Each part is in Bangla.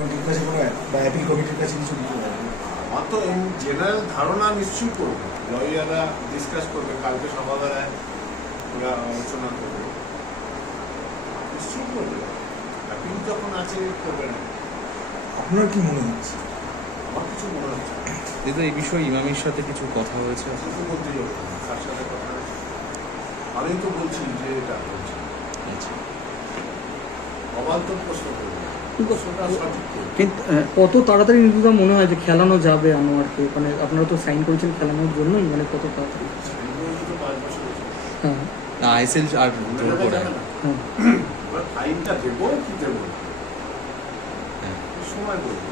অ্যাপিল কমিটির কাছে কিছু দিতে পারবে? আমার তো জেনারেল ধারণা নিশ্চয়ই করবে, লয়াররা ডিসকাস করবে, কালকে সকালবেলায় ওরা আলোচনা করবে, নিশ্চয়ই করবে। অ্যাপিল যখন আছে করবে না। আপনার কি মনে হচ্ছে? আমার কিছু মনে হচ্ছে যেহেতু এই বিষয়ে ইমামের সাথে কিছু কথা হয়েছে, কিছু বলতেই হবে, তার সাথে কথা হয়েছে। আমি তো বলছি যে এটা বলছি, অবান্তর প্রশ্ন করবে, প্রশ্নটা সঠিক করবে। কিন্তু কত তাড়াতাড়ি নির্দুদা মনে হয় যে খেলানো যাবে আনোয়ারকে? মানে আপনারা তো সাইন করেছেন খেলানোর জন্যই, মানে কত তাড়াতাড়ি? তো 5 বছর হয়েছে। হ্যাঁ, আইএসএল আর জোর করে এবার ফাইনটা দেবো কি দেবো না, সময় বলবো।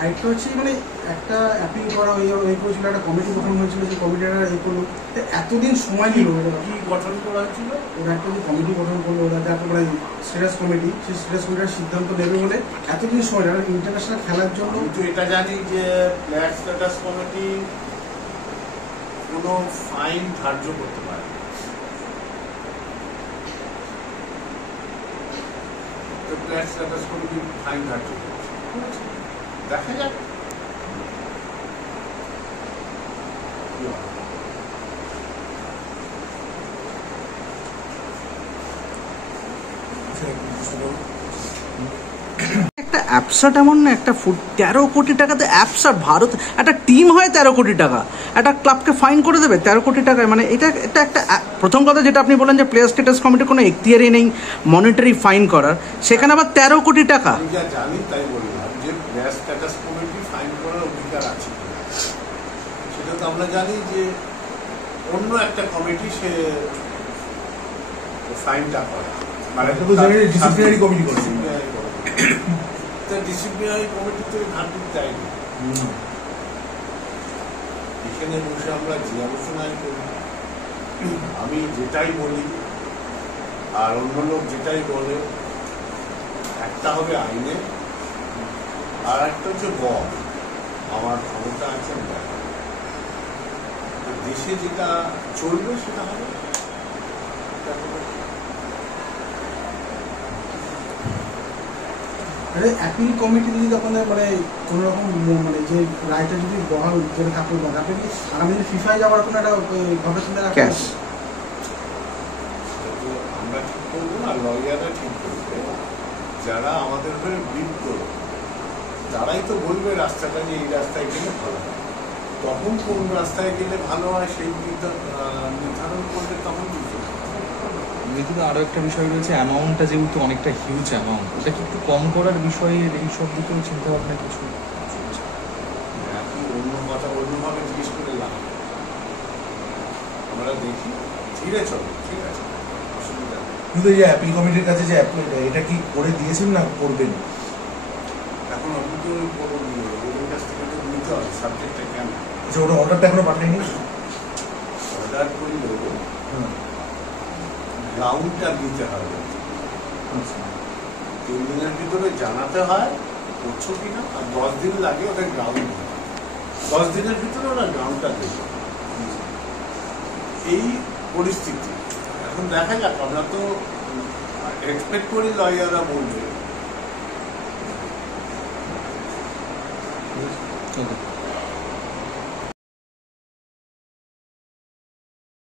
আরেকটা হচ্ছে মানে একটা অ্যাপিল করা হয়ে করেছিল, একটা কমিটি গঠন হয়েছিল, যে কমিটিটা এ করলো, এতদিন সময় নিল। কি গঠন করা হয়েছিল? ওরা একটা যে কমিটি গঠন করলো, ওরা মানে স্টেটাস কমিটি, সেই স্টেটাস কমিটির সিদ্ধান্ত নেবে বলে এতদিন সময় নেয়। ইন্টারন্যাশনাল খেলার জন্য কিন্তু এটা জানি যে প্লেয়ার স্ট্যাটাস কমিটি কোনো ফাইন ধার্য করতে পারে, প্লেয়ার স্ট্যাটাস কমিটি ফাইন ধার্য করছে, দেখা যাক। একটা অ্যাপসাট এমন না, একটা 13 কোটি টাকাতে অ্যাপসাট ভারত একটা টিম হয় 13 কোটি টাকা, একটা ক্লাবকে ফাইন করে দেবে 13 কোটি টাকায়। মানে এটা একটা প্রথম কথা যেটা আপনি বলেন যে প্লেয়ার স্ট্যাটাস কমিটির কোনো এখতিয়ারই নেই মনিটারি ফাইন করার, সেখানে আবার 13 কোটি টাকা। আমি যা জানি তাই বললাম যে প্লেয়ার স্ট্যাটাস কমিটি ফাইন করার অধিকার আছে, সেটা তো আমরা জানি যে অন্য একটা কমিটি সে ফাইনটা করে, মানে ডিসিপ্লিনারি কমিটি করছে। ডিসিপ্লিনারি কমিটি তো ঘাটতি চাইনি। এখানে বসে আমরা যে আলোচনায় করি, আমি যেটাই বলি আর অন্য লোক যেটাই বলে, একটা হবে আইনে, আর একটা হচ্ছে বল, আমার ক্ষমতা আছে, দেশে যেটা চলবে সেটা হবে। অ্যাপিল কমিটি যদি আপনাদের মানে কোনো রকম মানে যে রায়টা যদি বহাল করে থাকবে, আপনি কি আগামী দিনে ফিফায় যাওয়ার কোনো একটা গবেষণা রাখেন? আমরা ঠিক করবো না, লয়াররা ঠিক করবে, যারা আমাদের উপরে বিল করবে তারাই তো বলবে রাস্তাটা যে এই রাস্তায় গেলে ভালো হয়, তখন কোন রাস্তায় গেলে ভালো হয় সেই নির্ধারণ করবে, তখন যেহেতু আরও একটা বিষয় রয়েছে, অ্যামাউন্টটা যেহেতু অনেকটা হিউজ অ্যামাউন্ট, ওটা কি একটু কম করার বিষয়ে এই সব দিকেও চিন্তা ভাবনা কিছু অন্য কথা অন্যভাবে জিজ্ঞেস করে লাভ, আমরা দেখি ধীরে চলো, ঠিক আছে, অসুবিধা নেই। কিন্তু এই যে অ্যাপিল কমিটির কাছে যে এটা কি করে দিয়েছেন না করবেন? এখন আমি তো ওদের কাছ থেকে তো নিতে হবে সাবজেক্টটা কেন। আচ্ছা, ওটা অর্ডারটা এখনো পাঠায়নি? অর্ডার করলেও গ্রাউন্ডটা দিতে হবে, 3 দিনের ভিতরে জানাতে হয় করছো কিনা, আর 10 দিন লাগে ওদের গ্রাউন্ড, 10 দিনের ভিতরে ওরা গ্রাউন্ডটা দেবে। এই পরিস্থিতি এখন দেখা যাক, আমরা তো এক্সপেক্ট করি লয়াররা বলবে। ওকে।